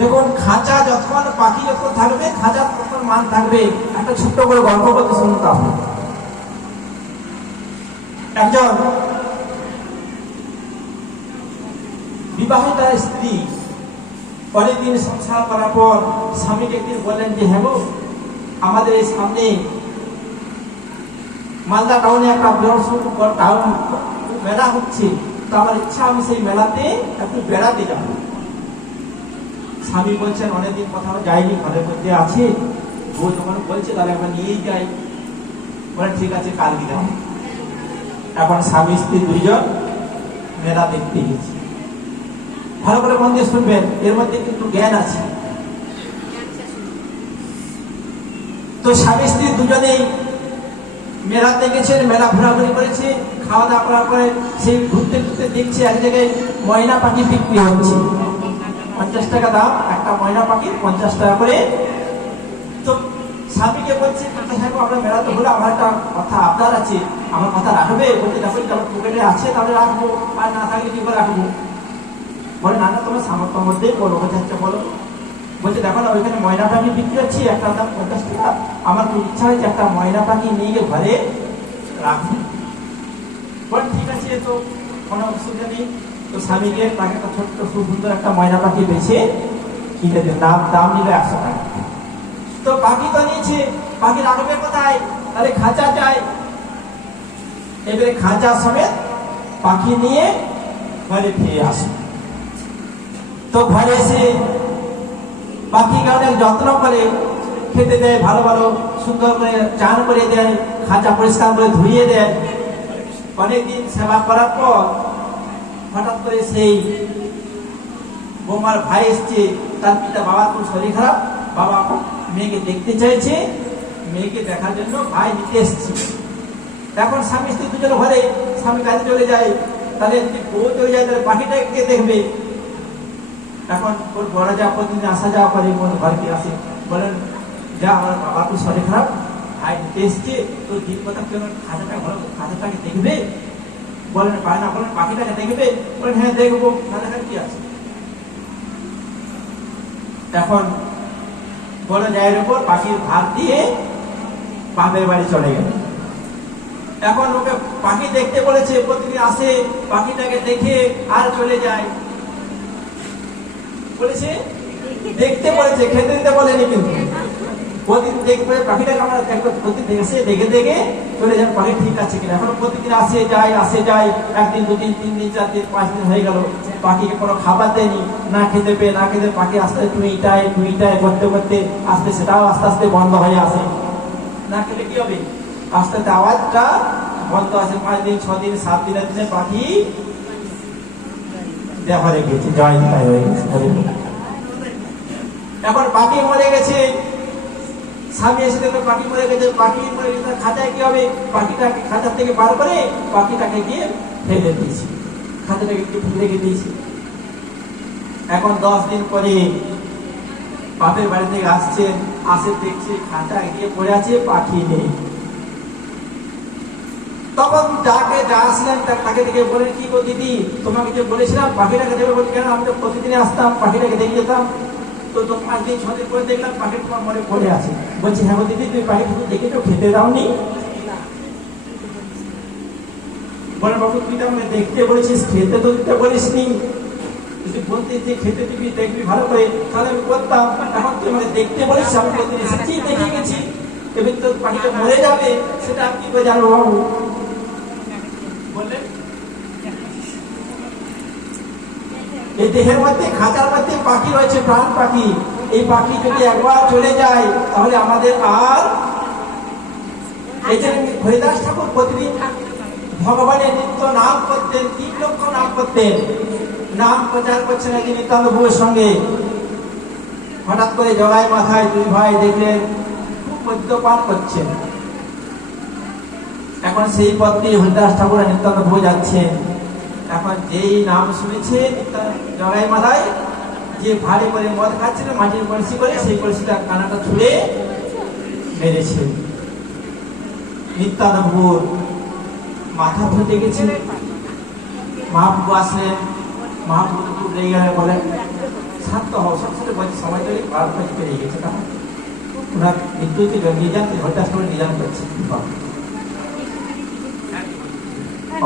দেখুন, খাঁচা যখন পাখি যখন থাকবে, খাঁচা তখন মান থাকবে। একটা ছোট্ট করে গল্প বলতে শুনুন। তাহলে একজন বিবাহিতা স্ত্রী অনেকদিন সংসার করার পর স্বামীকে একদিন বললেন যে, হ্যাঁ গো, আমাদের এই সামনে মালদা টাউনে একটা টাউন মেলা হচ্ছে, তো আমার ইচ্ছা আমি সেই মেলাতে একটু বেড়াতে যাব। স্বামী বলছেন, অনেকদিন কোথাও যায়নি, ঘরের মধ্যে আছে। বউ যখন বলছে তাহলে আমরা নিয়েই যাই। বলে ঠিক আছে, কালকে যাও। এখন স্বামী স্ত্রী দুইজন মেলা দেখতে গেছে। ভালো করে মন দিয়ে শুনবেন, এর মধ্যে কিন্তু জ্ঞান আছে। তো স্বামী স্ত্রী দুজনেই মেলাতে গেছেন, মেলা ঘোরাঘুরি করেছে। খাওয়া দাওয়া করার পরে সেই ঘুরতে ঘুরতে দেখছে এক জায়গায় ময়না পাখি বিক্রি হচ্ছে। 50 টাকা দাম একটা ময়না পাখি, 50 টাকা করে। তো স্বামীকে বলছে, আমরা মেলাতে ঘুরে, আমার একটা কথা আবদার আছে, আমার কথা রাখবে? বলছে, দেখো আমার পকেটে আছে তাহলে রাখবো, আর না থাকলে কি করে রাখবো? বলে, না না, তোমার সামর্থ্যের মধ্যেই বলো। বলছে, আচ্ছা বলো। বলছে, দেখো না, ওইখানে ময়না পাখি বিক্রি হচ্ছে, একটা দাম 50 টাকা। আমার তো ইচ্ছা হয়েছে একটা ময়না পাখি নিয়ে গিয়ে ঘরে রাখবো। বলে, ঠিক আছে, তো কোনো অসুবিধা নেই। তো স্বামীকে তাকে একটা ছোট্ট সুন্দর একটা ময়না পাখি বেছে কিনে দেন। দাম নিল 100 টাকা। তো পাখি তো নিয়েছে, পাখি রাখবে কোথায়? তাহলে খাঁচা চাই। এবারে খাঁচা সমেত পাখি নিয়ে ঘরে ফিরে আসে। তো ঘরে এসে পাখিকে অনেক যত্ন করে, খেতে দেয়, ভালো ভালো সুন্দর করে চান করে দেয়, খাঁচা পরিষ্কার করে ধুইয়ে দেয়। অনেকদিন সেবা করার পর হঠাৎ করে সেই বৌমার ভাই এসছে। তার পিতা, বাবা খুব শরীর খারাপ, বাবা মেয়েকে দেখতে চাইছে, মেয়েকে দেখার জন্য ভাই নিতে এসছে। এখন স্বামী স্ত্রী দুজন ঘরে, স্বামী কাজে চলে যায়, তাহলে বউ চলে যায়, তাহলে পাখিটাকে দেখবে। এখন ওর বড় যা প্রতিদিন আসা যাওয়া করে, ঘরকে আসে, বলেন, যা আমার বাবা খুব শরীর খারাপ, ভাই নিতে এসছে, তো দিন কথা খাঁচাটা ভালো, খাঁচাটাকে দেখবে? বলেন, পায় না। বলেন, পাখিটাকে দেখবে? বলেন, হ্যাঁ দেখবো, না দেখার কি আছে। এখন বড় জায়ের উপর পাখির ভাত দিয়ে বাপের বাড়ি চলে গেল। এখন ওকে পাখি দেখতে বলেছে, প্রতিদিন আসে, পাখিটাকে দেখে আর চলে যায়। বলেছে দেখতে বলেছে, খেতে দিতে বলেনি। কিন্তু প্রতিদিন দেখবে পাখিটাকে, আমরা প্রতিদিন এসে দেখে দেখে চলে যান, পাখি ঠিক আছে কিনা। এখন প্রতিদিন আসে যায়, একদিন, দুদিন, 3 দিন, 4 দিন, 5 দিন হয়ে গেল। পাখিকে কোনো খাবার দেয়নি, না খেতে পেয়ে পাখি আস্তে টুইটায় করতে করতে আস্তে সেটাও আস্তে আস্তে বন্ধ হয়ে আসে। না খেলে কি হবে? আস্তে আস্তে আওয়াজটা বন্ধ আছে। 5 দিন, 6 দিন, 7 দিনের দিনে পাখি দেখা হয়ে গেছে, জয় হয়ে গেছে। এখন পাখি মরে গেছে। স্বামী এসে দেখবে পাখি মরে গেছে। পাখি মরে গেছে, খাঁচায় কি হবে? পাখিটাকে খাঁচা থেকে বার করে পাখিটাকে গিয়ে ফেলে দিয়েছে, খাঁচাটাকে গিয়ে ফেলে রেখে দিয়েছে। এখন 10 দিন পরে বাপের বাড়ি থেকে আসছেন, আসে দেখছে খাঁচা গিয়ে পড়ে আছে, পাখি নেই। তখন যাকে যা আসলেন তাকে দেখে বলেন, কি গো দিদি, তোমাকে যে বলেছিলাম পাখিটাকে দেবে, বলি কেন, আমি তো প্রতিদিনে আসতাম, পাখিটাকে দেখে যেতাম, তো 5 দিন 6 দিন পরে দেখলাম পাখি তোমার মনে পড়ে আছে। বলছি, হ্যাঁ দিদি, তুমি পাখি দেখে তো খেতে দাওনি? বলে, বাবু তুই তো আমাকে দেখতে বলেছিস, খেতে তো দিতে বলিসনি। যদি বলতে যে খেতে দিবি, দেখবি ভালো করে, তাহলে আমি করতাম। এখন তুই আমাকে দেখতে বলিস, আমি প্রতিদিন এসেছি, দেখে গেছি, এবার তো পাখিটা মরে যাবে, সেটা আমি কি করে জানবো বাবু? বললেন, এই দেহের মধ্যে, খাঁচার মধ্যে পাখি রয়েছে, প্রাণ পাখি। এই পাখি যদি একবার চলে যায় তাহলে আমাদের আর, এই যে হরিদাস ঠাকুর প্রতিদিন ভগবানের নিত্য নাম করতেন, 3 লক্ষ নাম করতেন, নাম প্রচার করছেন একদিন নিত্যানন্দ প্রভুর সঙ্গে। হঠাৎ করে জগায় মাথায় 2 ভাই দেখলেন খুব মদ্যপান করছেন। এখন সেই পথ দিয়ে হরিদাস ঠাকুর আর নিত্যানন্দ প্রভু যাচ্ছেন। এখন যেই নাম শুনেছে জগাই মাথায়, যে ভারী করে মদ খাচ্ছিল, মাটির কলসি করে, সেই কলসিটা কানাটা ছুঁড়ে মেরেছে। নিত্যানন্দ প্রভুর মাথা ফেটে গেছে। মহাপ্রভু আসলেন, মহাপ্রভু খুব রেগে গেলেন, বলেন, শান্ত হও, সবসময় বলছি সময় ধরে 12 বাজে পেরিয়ে গেছে, কারণ ওনার বিদ্যুৎকে নিজাম হরিদাস ঠাকুর নিজাম করছে।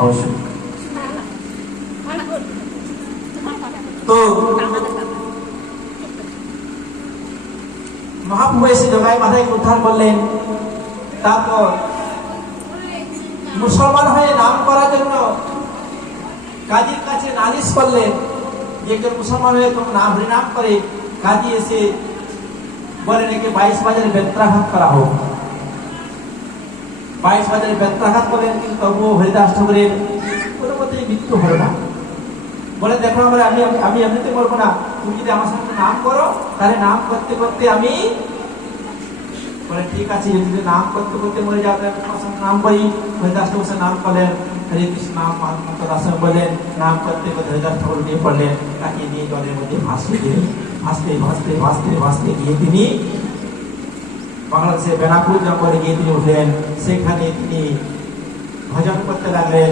অবশ্যই। তো মহাপ্রভু এসে জগাই মাথায় উদ্ধার করলেন। তারপর মুসলমান হয়ে নাম করার জন্য কাজীর কাছে নালিশ করলেন যে একজন মুসলমান হয়ে তোমার নাম হরিনাম করে, কাজী এসে বলেন একে 22 বাজারে বেত্রাঘাত করা হোক। 22 বাজারে বেত্রাঘাত করেন, কিন্তু তবুও হরিদাস ঠাকুরের কোনো মতেই মৃত্যু হলো না। বলে দেখো আমি এমনিতে বলবো না, তুমি যদি আমার সঙ্গে নাম করো তাহলে নাম করতে করতে আমি, বলে ঠিক আছে, যদি নাম করতে করতে মরে যাও তাহলে তোমার সঙ্গে নাম করি। হরিদাস ঠাকুর নাম করলেন, হরে কৃষ্ণ নাম দাসন বললেন, নাম করতে করতে হরিদাস ঠাকুর নিয়ে পড়লেন, তাকে নিয়ে জলের মধ্যে ভাসিয়ে দিলেন। ভাসতে ভাসতে ভাসতে ভাসতে গিয়ে তিনি বাংলাদেশের বেনাপুর জঙ্গলে গিয়ে তিনি উঠলেন। সেখানে তিনি ভজন করতে লাগলেন।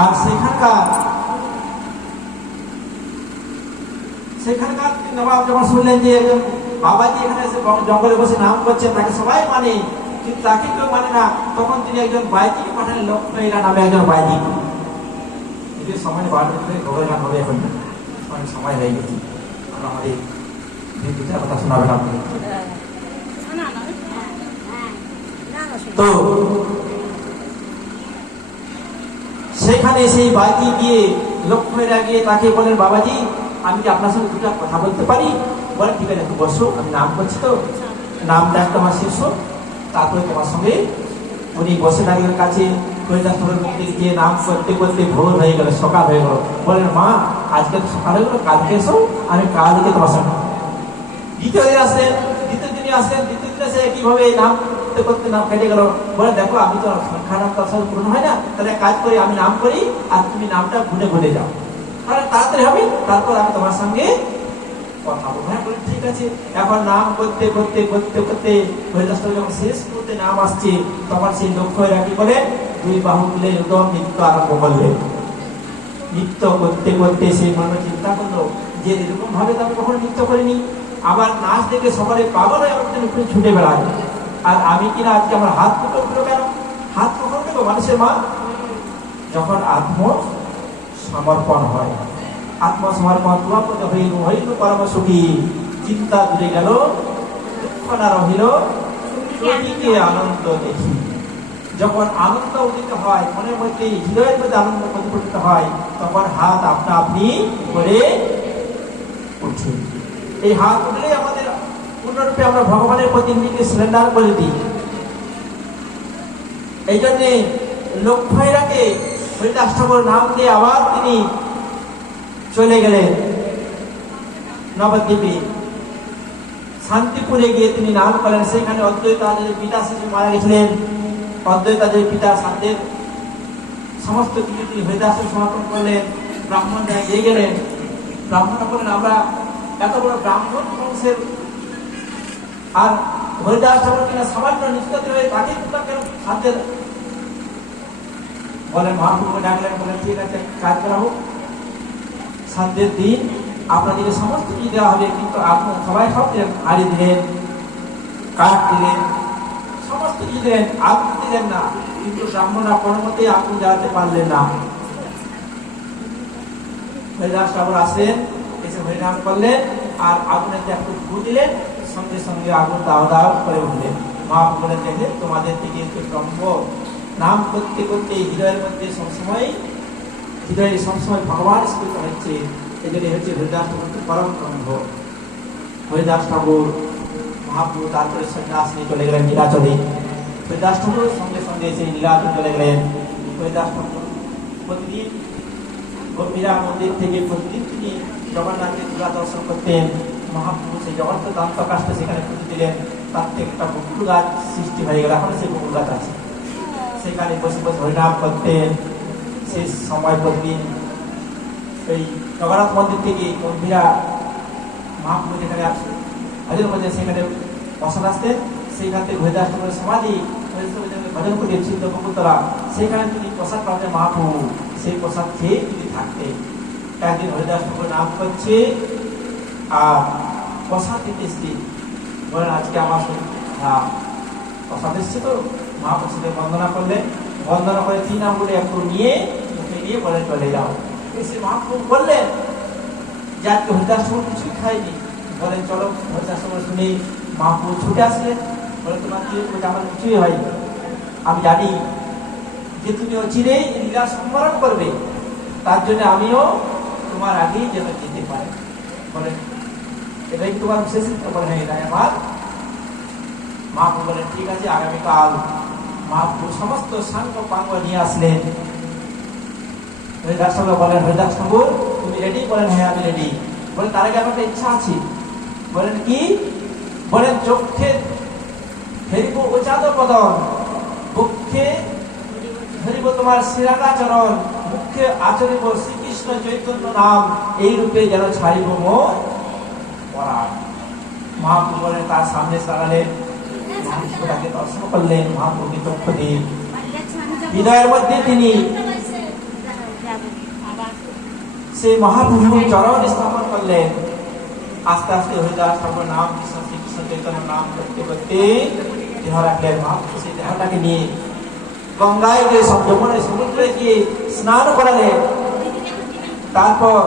আর সেখানকার নবাব যখন শুনলেন যে একজন বাবাজি এখানে এসে জঙ্গলে বসে নাম করছেন, তাকে সবাই মানে, কিন্তু তাকে কেউ মানে না, তখন তিনি একজন বাইজিকে পাঠালেন, লক্ষ্মীরা নামে একজন বাইজি। যদি সময় বাড়বে খবর গান হবে, এখন অনেক সময় হয়ে গেছে, আমাদের দুটা কথা শোনাবেন আপনি। তো সেখানে সেই বাইজি গিয়ে লক্ষ্মীরা গিয়ে তাকে বলেন, বাবাজি আমি কি আপনার সঙ্গে দুটা কথা বলতে পারি? বলে ঠিক আছে, একটু বসো, আমি নাম করছি তো, নামটা একটা আমার শেষ হোক, তারপরে তোমার সঙ্গে। উনি বসে থাকলেন কাছে, হরিদাস ঠাকুরের মন্দির গিয়ে নাম করতে করতে ভোর হয়ে গেল, সকাল হয়ে গেল। বলেন মা আজকে তো সকাল হয়ে গেল, কালকে এসো, আমি কালকে তোমার সঙ্গে। দ্বিতীয় দিন আসলেন, দ্বিতীয় দিনে আসলেন, দ্বিতীয় দিনে এসে কিভাবে নাম করতে করতে নাম কেটে গেল। বলে দেখো আমি তো সংখ্যা নাম তার সাথে পূরণ হয় না, তাহলে কাজ করি, আমি নাম করি আর তুমি নামটা ভুলে ভুলে যাও, তাহলে তাড়াতাড়ি হবে, তারপর আমি তোমার সঙ্গে কথা বলবো। হ্যাঁ বলে ঠিক আছে। এখন নাম করতে করতে করতে করতে হরিদাস ঠাকুর যখন শেষ মুহূর্তে নাম আসছে, তখন সেই লক্ষ্য রাখি করে 2 বাহু তুলে একদম নৃত্য আরম্ভ করলেন। নৃত্য করতে করতে সেই মনে চিন্তা করলো যে এরকম ভাবে তো আমি কখনো নৃত্য করিনি, আবার নাচ দেখে সকলে পাগল হয়ে আমার উপরে ছুটে বেড়ায়, আর আমি কিনা আজকে আমার হাত দুটো উঠলো কেন? হাত কখন দেবো মানুষের মা? যখন আত্মসমর্পণ হয়, আত্মসমর্পণ তুয়াপদ হইল হইল পরম সুখী, চিন্তা দূরে গেল দুঃখ না রহিল, প্রকৃতিকে আনন্দ দেখি। যখন আনন্দ উদিত হয়, মনের মধ্যে হৃদয়ের মধ্যে আনন্দ প্রতিফলিত হয়, তখন হাত আপনা আপনি করে উঠে। এই হাত উঠলে আমাদের পূর্ণরূপে আমরা ভগবানের প্রতি নিজেকে সিলেন্ডার করে দিই। এই জন্যে লক্ষ্মীরাকে হরিদাস ঠাকুর নাম দিয়ে আবার তিনি চলে গেলেন নবদ্বীপে, শান্তিপুরে গিয়ে তিনি নাম করেন। সেখানে অদ্বৈতাচার্যের পিতা শিশু মারা গেছিলেন, অদ্বৈতাচার্যের পিতা সাধ্যের সমস্ত কিছু তিনি হরিদাসকে সমর্পণ করলেন। ব্রাহ্মণরা এগিয়ে গেলেন, ব্রাহ্মণরা বলেন আমরা এত বড় ব্রাহ্মণ বংশের, আর হরিদাস ঠাকুর কিনা সামান্য নিষ্কৃতি হয়ে তাকে কেন সাধ্যের। বলেন মহাপ্রভুকে ডাকলেন, বলেন ঠিক আছে কাজ করা হোক, সাধ্যের দিন আপনাদেরকে সমস্ত কিছু দেওয়া হবে, কিন্তু আপনার সবাই সব দিলেন, হাড়ি দিলেন, কাঠ দিলেন, সমস্ত কিছু দিলেন, আগুন দিলেন না, কিন্তু ব্রাহ্মণরা কোনো মতেই আগুন জ্বালাতে পারলেন না। হরিদাস ঠাকুর আসলেন, এসে হরিনাম করলেন, আর আগুনের একটু ফু দিলেন, সঙ্গে সঙ্গে আগুন দাও দাও করে উঠলেন। মহাপ্রভু বলেন দেখে তোমাদের থেকে একটু ব্রহ্ম নাম করতে করতে হৃদয়ের মধ্যে সবসময় ভগবান স্ফূর্ত হচ্ছে। এই জন্য হচ্ছে হরিদাস ঠাকুর পরম ব্রহ্ম। হরিদাস ঠাকুর মহাপ্রভু তারপরে সন্ন্যাস নিয়ে চলে গেলেন নীলাচলে। হরিদাস ঠাকুর সঙ্গে সঙ্গে সেই নীলাচল চলে গেলেন। হরিদাস ঠাকুর প্রতিদিন গম্ভীরা মন্দির থেকে প্রতিদিন তিনি জগন্নাথকে পূজা দর্শন করতেন। মহাপ্রভু সেই জগন্নাথ দান্ত কাজটা সেখানে পুজো দিলেন, তার থেকে একটা বকুল গাছ সৃষ্টি হয়ে গেল, এখন সেই বকুল গাছ আছে, সেখানে বসে বসে হরিনাম করতেন। সেই সময় প্রতিদিন এই জগন্নাথ মন্দির থেকে গম্ভীরা মহাপ্রভু যেখানে আসে হাজির মধ্যে সেখানে বসন আসতেন, সেইখান থেকে হরিদাস ঠাকুরের সমাধি ভজন করে সিদ্ধ বকুলতলা, সেখানে তিনি প্রসাদ পাবেন মহাপ্রভু, সেই প্রসাদ খেয়ে তিনি থাকতেন। একদিন হরিদাস ঠাকুর নাম করছে, আর প্রসাদ দিতে এসছি। বলেন আজকে আমার প্রসাদ এসছে তো, মা প্রসাদে বন্দনা করলে, বন্দনা করে 3 আঙ্গুলে একটু নিয়ে মুখে নিয়ে বলে চলে যাও। এসে মহাপ্রভু বললেন যে আজকে হরিদাসবাবু কিছুই খাইনি, বলেন চলো হরিদাসবাবু শুনে মহাপ্রভু ছুটে আসলেন। বলে তোমার কি হয়েছে? আমার কিছুই হয়নি, আমি জানি যে তুমি অচিরেই লীলা সম্বরণ করবে, তার জন্য আমিও তোমার আগেই যেন যেতে পারি। বলেন এটাই তোমার বিশেষ? বলেন এটাই আমার। মহাপ্রভু বলেন ঠিক আছে, আগামীকাল। মহাপ্রভু সমস্ত সাঙ্গ পাঙ্গ নিয়ে আসলেন। হরিদাস ঠাকুর বলেন হরিদাস ঠাকুর তুমি রেডি? বলেন হ্যাঁ আমি রেডি। বলেন তার আগে আমার একটা ইচ্ছা আছে। বলেন কি? বলেন চোখে ধরিব উচাদ পদন, বুকে ধরিব তোমার শ্রীরাঙা চরণ, মুখে আচরিব শ্রীকৃষ্ণ চৈতন্য নাম, এই রূপে যেন ছাড়িব মোর পরাণ। মহাপ্রভু বলেন তার সামনে দাঁড়ালেন, মহাপ্রভুকে দর্শন করলেন। মহাপ্রভুকে চক্ষু দিয়ে হৃদয়ের মধ্যে তিনি সেই মহাপ্রভুর চরণ স্থাপন করলেন। আস্তে আস্তে হরিদাস ঠাকুর নাম কৃষ্ণ শ্রীকৃষ্ণ চৈতন্য নাম করতে করতে দেহ রাখলেন। মহাপ্রভু সেই দেহটাকে নিয়ে গঙ্গায় গিয়ে যমুনা সমুদ্রে গিয়ে স্নান করালেন। তারপর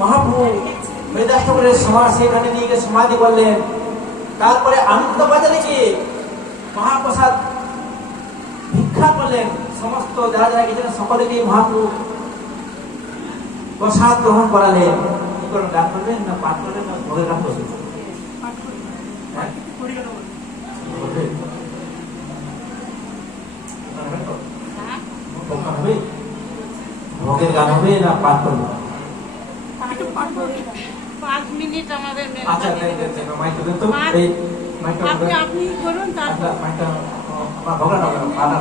মহাপ্রভু হরিদাস ঠাকুরের সমাধি সেখানে নিয়ে গিয়ে সমাধি করলেন। তারপরে আনন্দবাজারে গিয়ে মহাপ্রসাদ ভিক্ষা করলেন। সমস্ত যারা যারা গেছিলেন সকলেকে মহাপ্রভু প্রসাদ গ্রহণ করালেন। কি করবেন? গান করবেন না পাঠ করবেন না ভোগের গান করবেন? ভোগের গান হবে না পাঠ করবে? আচ্ছা মাইকটা দেন তো, এই মাইকটা আপনি করুন। তারপর মাইকটা আমার ভোগের গান